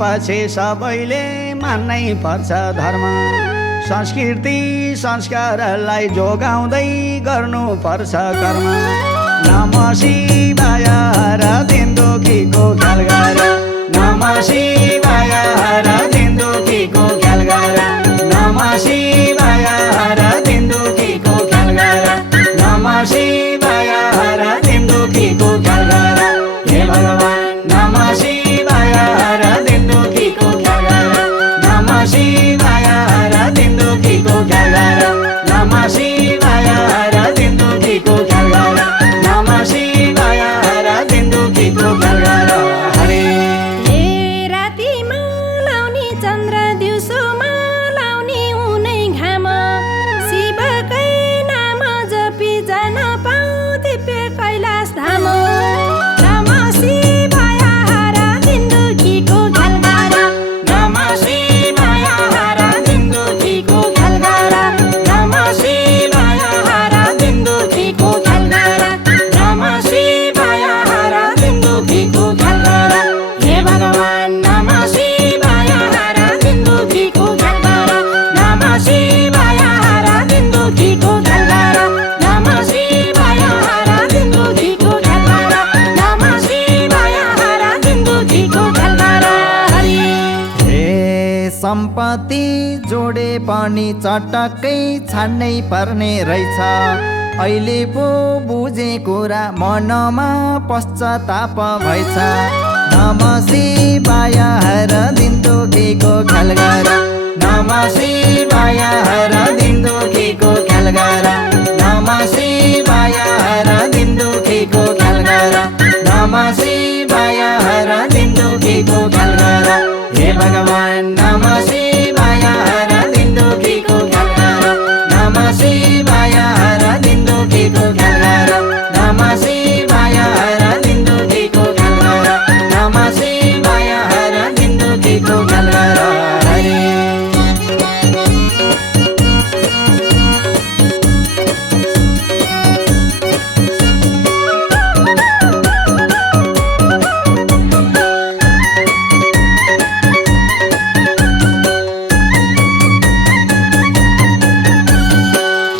पछि सबैले मान्नै पर्छ धर्म। संस्कृति संस्कारलाई जोगाउँदै गर्नुपर्छ कर्म। नमः शिवाय हर दिन दुखीको ख्याल गर। नमः शिवाय हर दिन दुखीको ख्याल गर। नमः शिवाय हर दिन दुखीको ख्याल गर। नमः शिवाय हर दिन दुखीको ख्याल गर। हे भगवान् नमः शिवाय हर दिन दुखीको ख्याल गर। नमः शिवाय हर दिन दुखीको ख्याल गर। नमः शिवाय हर दिन दुखीको ख्याल गर। नमः शिवाय हर दिन दुखीको ख्याल गर। हरे रातिमा लाउने चन्द्र दिउँसोमा लाउने उनै घाम। शिवकै नाम जपी जान पाऊ दिव्य कैलाश धाम। नमः शिवाय हर दिन दुखीको ख्याल गर। नमः शिवाय हर दिन दुखीको ख्याल गर। नमः शिवाय हर दिन दुखीको ख्याल गर। नमः शिवाय हर दिन दुखीको ख्याल गर। हे भगवान् नमः शिवाय हर दिन दुखीको ख्याल गर। नमः शिवाय हर दिन दुखीको ख्याल गर। नमः शिवाय हर दिन दुखीको ख्याल गर। नमः शिवाय हर दिन दुखीको ख्याल गर। हरि हे सम्पत्ति जोडे पनि चटक्कै छाड्नै पर्ने रहेछ। अहिले पो बुझे कुरा मनमा पश्चाताप भएछ। नमः शिवाय हर दिन दुखीको ख्याल गर। नमः शिवाय हर दिन दुखीको ख्याल गर। नमः शिवाय हर दिन दुखीको ख्याल गर। नमः शिवाय हर दिन दुखीको ख्याल गर। हे भगवान् नमः शिवाय हर दिन दुखीको ख्याल गर। नमः शिवाय हर दिन दुखीको ख्याल गर। नमः शिवाय हर दिन दुखीको ख्याल गर। नमः शिवाय हर दिन दुखीको ख्याल गर।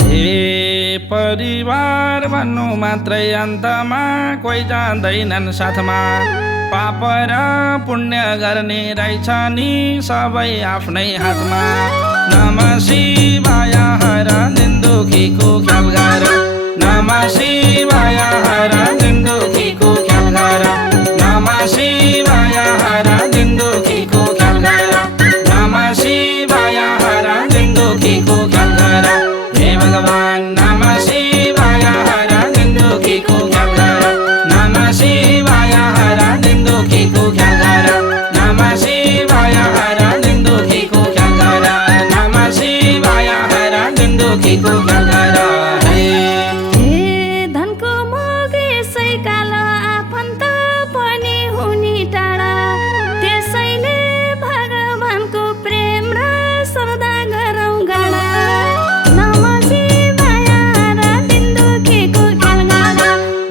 हरे परिवार भन्नु मात्रै अन्तमा कोही जान्दैनन् साथमा। पाप र पुण्य गर्ने रहेछ नि सबै आफ्नै हातमा। नमः शिवाय हर दिन दुखीको ख्याल गर। नमः शिवाय हर दिन दुखीको ख्याल गर। नमः शिवाय हर दिन दुखीको ख्याल गर। नमः शिवाय हर दिन दुखीको ख्याल गर। हे भगवान् नमः शिवाय हर दिन दुखीको ख्याल गर। नमः शिवाय हर दिन दुखीको ख्याल गर। नमः शिवाय हर दिन दुखीको ख्याल गर। नमः शिवाय हर दिन दुखीको ख्याल गर। हरे हे धनको मोग यसै काल आफन्त पनि हुने टाढा। त्यसैले भगवानको प्रेम र श्रद्धा गरौँ गाडा। नमः शिवाय हर दिन दुखीको ख्याल गर।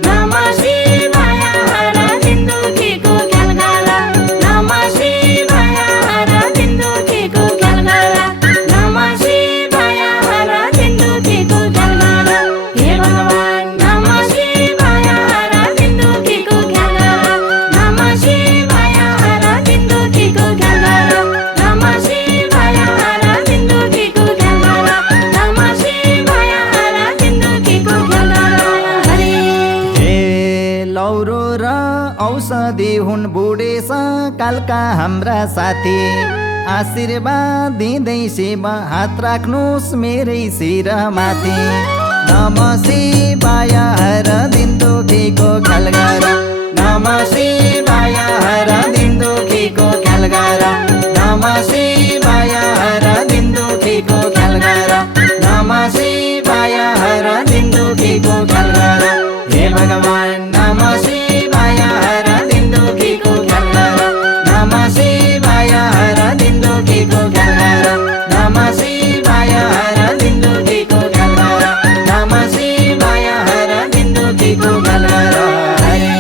नमः शिवाय हर दिन दुखीको ख्याल गर। नमः शिवाय हर दिन दुखीको ख्याल गर। नमः शिवाय हर दिन दुखीको ख्याल गर। हे भगवान् नमः शिवाय हर दिन दुखीको ख्याल गर। नमः शिवाय हर दिन दुखीको ख्याल गर। नमः शिवाय हर दिन दुखीको ख्याल गर। नमः शिवाय हर दिन दुखीको ख्याल गर। हरे हे लौरो र औषधि हुन् बुढेसा कालका हाम्रा साथी। आशीर्वाद दिँदै शिव हात राख्नुहोस् मेरै शिरमाथि। नमः शिवाय हर दिन दुखीको ख्याल गर। नमः शिवाय हर दिन दुखीको ख्याल गर। नमः शिवाय हर दिन दुखीको ख्याल गर। नमः शिवाय हर दिन दुखीको ख्याल गर। हे भगवान् नमः शिवाय हर दिन दुखीको ख्याल गर। नमः शिवाय हर दिन दुखीको ख्याल गर। नमः शिवाय हर दिन दुखीको ख्याल गर। नमः शिवाय हर दिन दुखीको ख्याल गर। हरे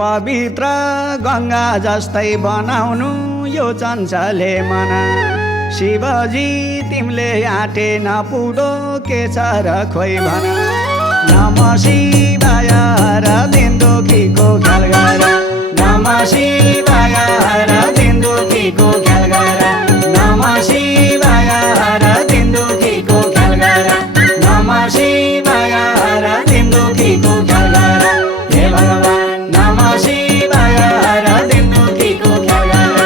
पवित्र गङ्गा जस्तै बनाउनु यो चञ्चले मन शिवजी तिमीले आँटे नपुडो के छ र खोइ भन नमः शिवाय हर दिन दुखीको ख्याल गर नमः शिवाय हर दिन दुखीको ख्याल गर नमः शिवाय हर दिन दुखीको ख्याल गर नमः शिवाय हर दिन दुखीको ख्याल गर हे भगवान नमः शिवाय हर दिन दुखीको ख्याल गर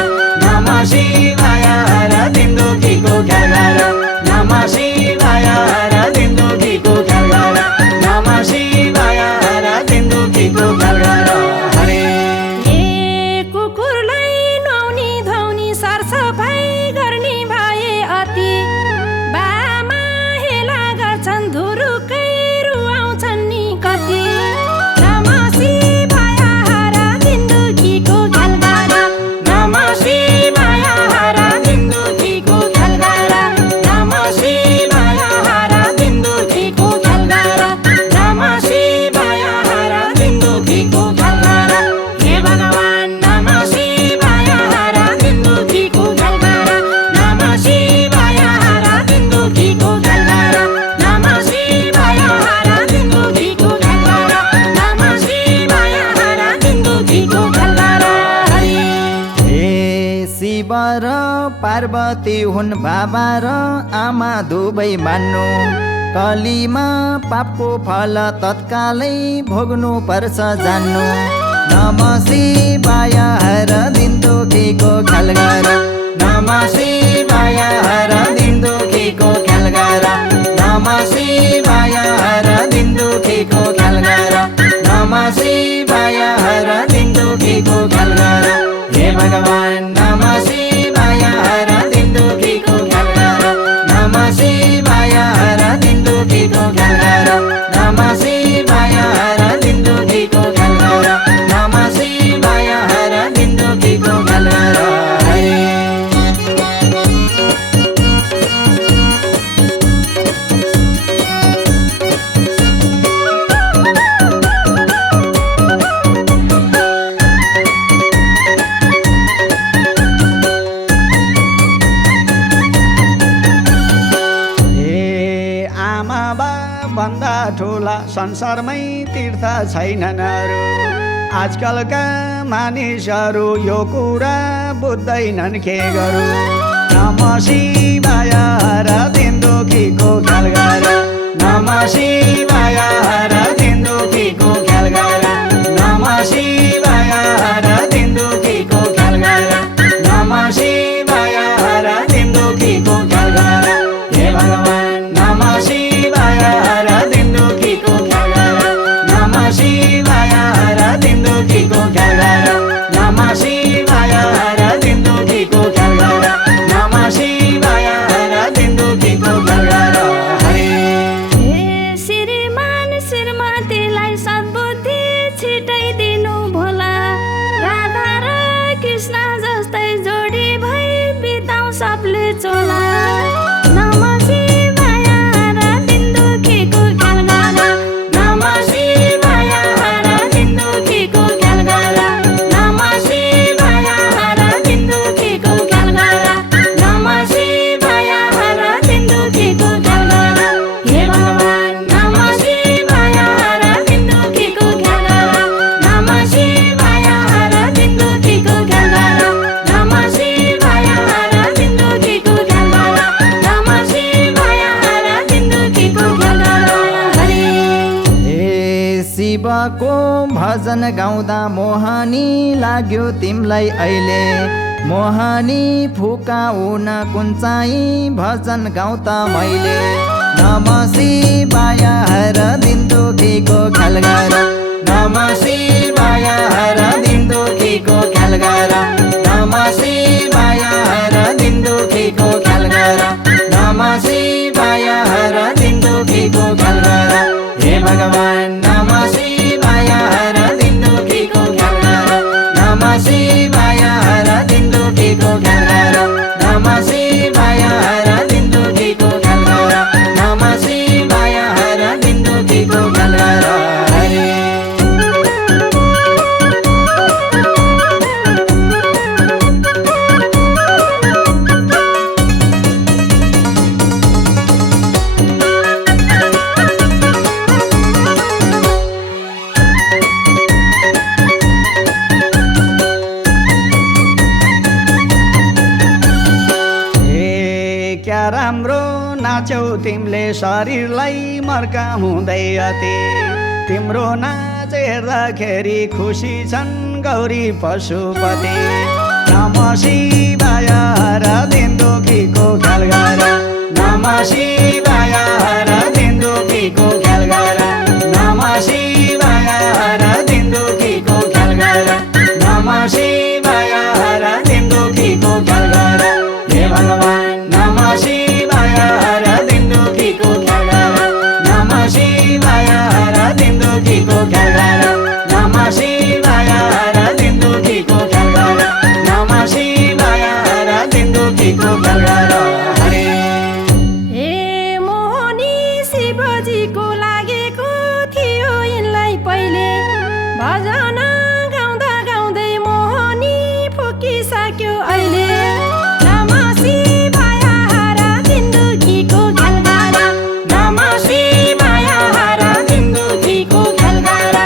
नमः शिवाय हर दिन दुखीको ख्याल गर नमः शिवाय हर दिन दुखीको ख्याल गर नमः शिवाय हर दिन दुखीको ख्याल गर हरे कुकुरलाई नुहाउने धुवाउने सरसफाइ गर्ने भए अति बामा हेला गर्छन् धुरुकै रुवाउँछन् नि कति नमः शिवाय हर दिन दुखीको ख्याल गर नमः शिवाय हर दिन दुखीको ख्याल गर नमः शिवाय हर दिन दुखीको ख्याल गर नमः शिवाय हर दिन दुखीको ख्याल गर हे भगवान नमः शिवाय हर दिन दुखीको ख्याल गर नमः शिवाय हर दिन दुखीको ख्याल गर नमः शिवाय हर दिन दुखीको ख्याल गर नमः शिवाय हर दिन दुखीको ख्याल गर हरि हे शिव र पार्वती हुन् बाबा र आमा दुवै मान्नु कलीमा पापको फल तत्कालै भोग्नु पर्छ जान्नु नमः शिवाय हर दिन दुखीको ख्याल गर नमः शिवाय हर दिन दुखीको ख्याल गर नमः शिवाय हर दिन दुखीको ख्याल गर नमः शिवाय हर दिन दुखीको ख्याल गर हे भगवान नमः शिवाय हर दिन दुखीको ख्याल गर नमः शिवाय हर दिन दुखीको ख्याल गर नमः शिवाय हर दिन दुखीको ख्याल गर नमः शिवाय हर दिन दुखीको ख्याल गर हरे हे आमा बा भन्दा ठुला संसारमै तीर्थ छैनन् अरू आजकलका मानिसहरू यो कुरा बुझ्दैनन् के गरू नमः शिवाय हर दिन दुखीको ख्याल गर नमः शिवाय हर दिन दुखीको ख्याल गर नमः शिवाय हर दिन दुखीको ख्याल गर नमः शिवाय हर दिन दुखीको ख्याल गर हे भगवान नमः शिवाय हर दिन दुखीको ख्याल गर नमः शिवाय हर दिन दुखीको ख्याल गर नमः शिवाय हर दिन दुखीको ख्याल गर नमः शिवाय हर दिन दुखीको ख्याल गर हरे हे श्रीमान श्रीमतीलाई सद्बुद्धि छिटै दिनु भोला राधा र कृष्ण जस्तै जोडी भई बिताउ सबले चोला नमः शिवाय हर दिन दुखीको ख्याल गर नमः शिवाय हर दिन दुखीको ख्याल गर नमः शिवाय हर दिन दुखीको ख्याल गर नमः शिवाय हर दिन दुखीको ख्याल गर हे भगवान नमः शिवाय हर दिन दुखीको ख्याल गर नमः शिवाय हर दिन दुखीको ख्याल गर नमः शिवाय हर दिन दुखीको ख्याल गर नमः शिवाय हर दिन दुखीको ख्याल गर हरि हे शिवको भजन गाउँदा मोहानी लाग्यो तिमलाई अहिले मोहानी फुकाउन कुन चाहिँ भजन गाउँदा मैले नमः शिवाय हर दिन दुखीको ख्याल गर नमः शिवाय हर दिन दुखीको ख्याल गर नमः शिवाय हर दिन दुखीको ख्याल गर नमः शिवाय हर दिन दुखीको ख्याल गर हे भगवान नमः शिवाय हर दिन दुखीको ख्याल गर नमः शिवाय हर दिन दुखीको ख्याल गर नमः शिवाय हर दिन दुखीको ख्याल गर नमः शिवाय हर दिन दुखीको ख्याल गर हरे नाच्यौ तिमीले शरीरलाई मर्का हुँदै अति तिम्रो नाच हेर्दाखेरि खुसी छन् गौरी पशुपति नमः शिवाय हर दिन दुखीको ख्याल गर नमः शिवाय हर दिन दुखीको ख्याल गर नमः शिवाय हर दिन दुखीको ख्याल गर नमः शिवाय हर दिन दुखीको ख्याल गर हे भगवान नमः शिवाय हर दिन दुखीको ख्याल गर नमः शिवाय हर दिन दुखीको ख्याल गर नमः शिवाय हर दिन दुखीको ख्याल गर नमः शिवाय हर दिन दुखीको ख्याल गर हरे हे मोहनी शिवजीको लागेको थियो यिनलाई पहिले भजन गाउँदा गाउँदै मोहनी फुकिसक्यो अहिले नमः शिवाय हर दिन दुखीको ख्याल गर नमः शिवाय हर दिन दुखीको ख्याल गर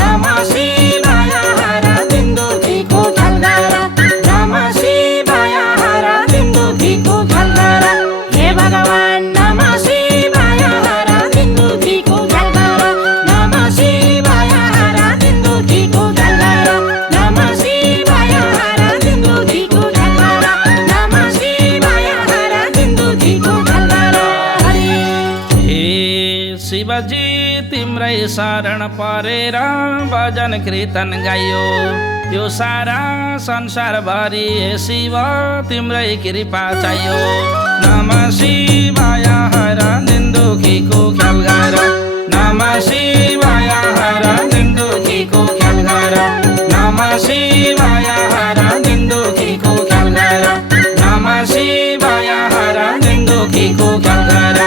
नमः शिवाय हर दिन दुखीको ख्याल गर नमः शिवाय हर दिन दुखीको ख्याल गर हे भगवान नमः शिवाय हर दिन दुखीको ख्याल गर नमः शिवाय हर दिन दुखीको ख्याल गर नमः शिवाय हर दिन दुखीको ख्याल गर नमः शिवाय हर दिन दुखीको ख्याल गर हरे हे शिवजी तिम्रै शरण परेर भजन कीर्तन गाइयो यो सारा संसारभरि हे शिव तिम्रै कृपा चाहियो नमः शिवाय हर दिन दुखीको ख्याल गर नमः शिवाय हर दिन दुखीको ख्याल गर नमः शिवाय हर दिन दुखीको ख्याल गर नमः शिवाय हर दिन दुखीको ख्याल गर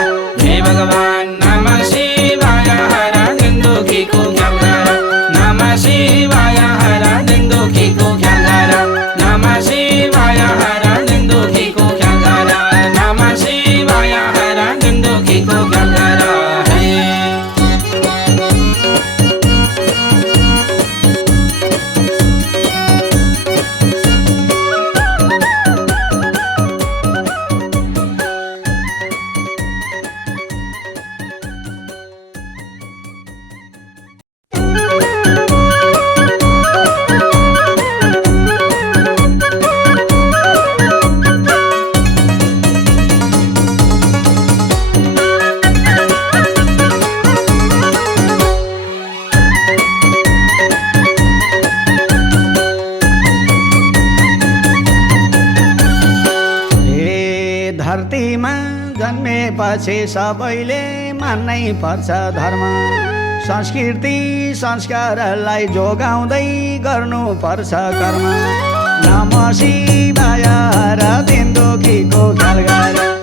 हे भगवान नमः शिवाय हर दिन दुखीको ख्याल गर नमः शिवाय हर दिन दुखीको ख्याल गर नमः शिवाय हर दिन दुखीको ख्याल गर नमः शिवाय हर दिन दुखीको ख्याल गर हरे हे धरतीमा जन्मेपछि सबैले मान्नै पर्छ धर्म संस्कृति संस्कारलाई जोगाउँदै गर्नुपर्छ कर्म नमः शिवाय हर दिन दुखीको ख्याल गर